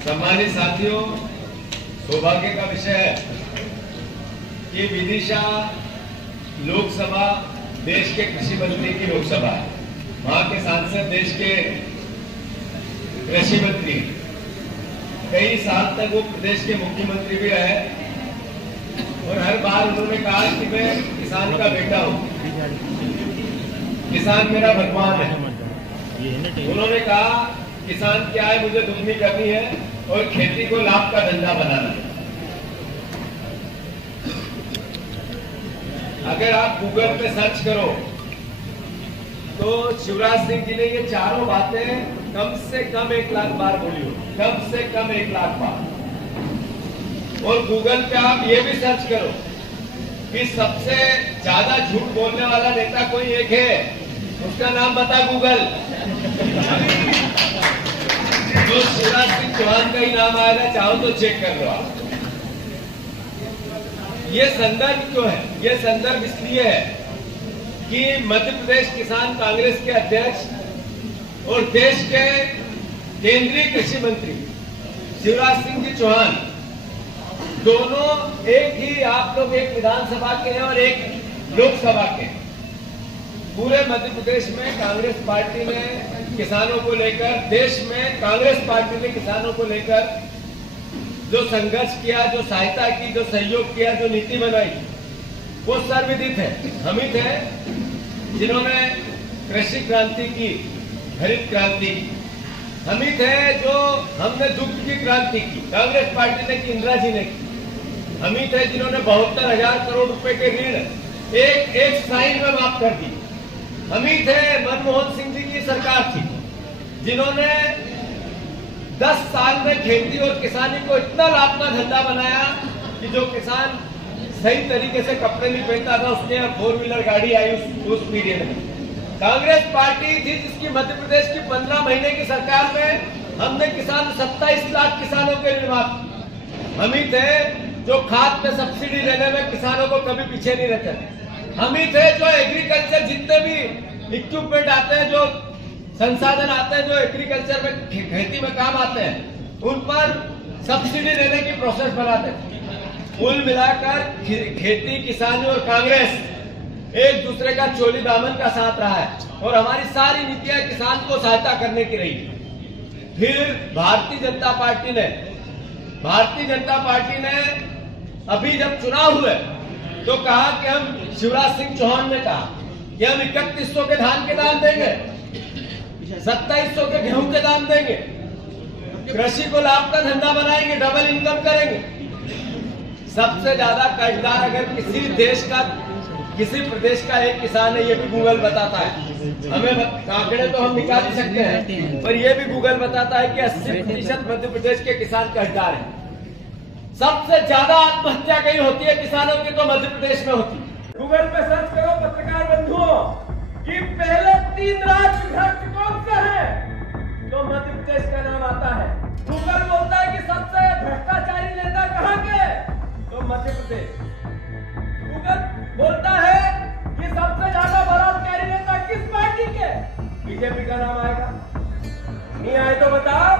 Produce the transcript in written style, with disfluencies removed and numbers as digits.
सम्मानित साथियों, सौभाग्य का विषय है कि विदिशा लोकसभा देश के कृषि मंत्री की लोकसभा है। वहां के सांसद देश के कृषि मंत्री, कई साल तक वो प्रदेश के मुख्यमंत्री भी रहे और हर बार उन्होंने कहा कि मैं किसान का बेटा हूं, किसान मेरा भगवान है। उन्होंने कहा किसान क्या है, मुझे दुगनी करनी है और खेती को लाभ का धंधा बनाना है। अगर आप गूगल पे सर्च करो तो शिवराज सिंह जी ने ये चारों बातें कम से कम 1 लाख बार बोली हो, कम से कम 1 लाख बार। और गूगल पे आप ये भी सर्च करो कि सबसे ज्यादा झूठ बोलने वाला नेता कोई एक है, उसका नाम बता गूगल। जो शिवराज सिंह चौहान का ही नाम आएगा, चाहो तो चेक कर लो आप। ये संदर्भ क्यों है? ये संदर्भ इसलिए है कि मध्य प्रदेश किसान कांग्रेस के अध्यक्ष और देश के केंद्रीय कृषि मंत्री शिवराज सिंह जी चौहान दोनों एक ही, आप लोग एक विधानसभा के हैं और एक लोकसभा के। पूरे मध्य प्रदेश में कांग्रेस पार्टी ने किसानों को लेकर, देश में कांग्रेस पार्टी ने किसानों को लेकर जो संघर्ष किया, जो सहायता की, जो सहयोग किया, जो नीति बनाई, वो सर्वविदित है। हम ही थे जिन्होंने कृषि क्रांति की, हरित क्रांति की। हम ही थे जो हमने दुग्ध की क्रांति की, कांग्रेस पार्टी ने की, इंदिरा जी ने की। हम ही थे जिन्होंने 72,000 करोड़ रुपए के ऋण एक साइन में माफ कर दी। हम ही थे, मनमोहन सिंह जी की सरकार थी जिन्होंने 10 साल में खेती और किसानी को इतना लाभ का धंधा बनाया कि जो किसान सही तरीके से कपड़े नहीं पहनता था, उसके यहाँ 4 व्हीलर गाड़ी आई उस पीरियड में। कांग्रेस पार्टी थी जिसकी मध्य प्रदेश की 15 महीने की सरकार में हमने 27 लाख किसानों के ऋण माफ किए। हम ही थे जो खाद पे सब्सिडी देने में किसानों को कभी पीछे नहीं रहते। हम ही थे जो एग्रीकल्चर, जितने भी इक्विपमेंट आते हैं, जो संसाधन आते हैं, जो एग्रीकल्चर में खेती में काम आते हैं, उन पर सब्सिडी देने की प्रोसेस बनाते थे। कुल मिलाकर खेती, किसानी और कांग्रेस एक दूसरे का चोली दामन का साथ रहा है और हमारी सारी नीतियां किसान को सहायता करने की रही। फिर भारतीय जनता पार्टी ने अभी जब चुनाव हुए तो कहा कि हम, शिवराज सिंह चौहान ने कहा कि हम 3100 के धान के दाम देंगे, 2700 के गेहूं के दाम देंगे, कृषि को लाभ का धंधा बनाएंगे, डबल इनकम करेंगे। सबसे ज्यादा कर्जदार अगर किसी देश का, किसी प्रदेश का एक किसान है, ये भी गूगल बताता है। हमें आंकड़े तो हम निकाल ही सकते हैं, पर ये भी गूगल बताता है कि 80% मध्य प्रदेश के किसान कर्जदार हैं। सबसे ज्यादा आत्महत्या कहीं होती है किसानों की तो मध्य प्रदेश में होती है। गूगल पे सर्च करो पत्रकार बंधुओं कि पहले 3 राज्य भ्रष्ट कौन से हैं, तो मध्य प्रदेश का नाम आता है। गूगल बोलता है कि सबसे भ्रष्टाचारी नेता कहां के, तो मध्य प्रदेश। गूगल बोलता है कि सबसे ज्यादा बलात्कारी नेता किस पार्टी के, बीजेपी का नाम आएगा। नहीं आए तो बताओ।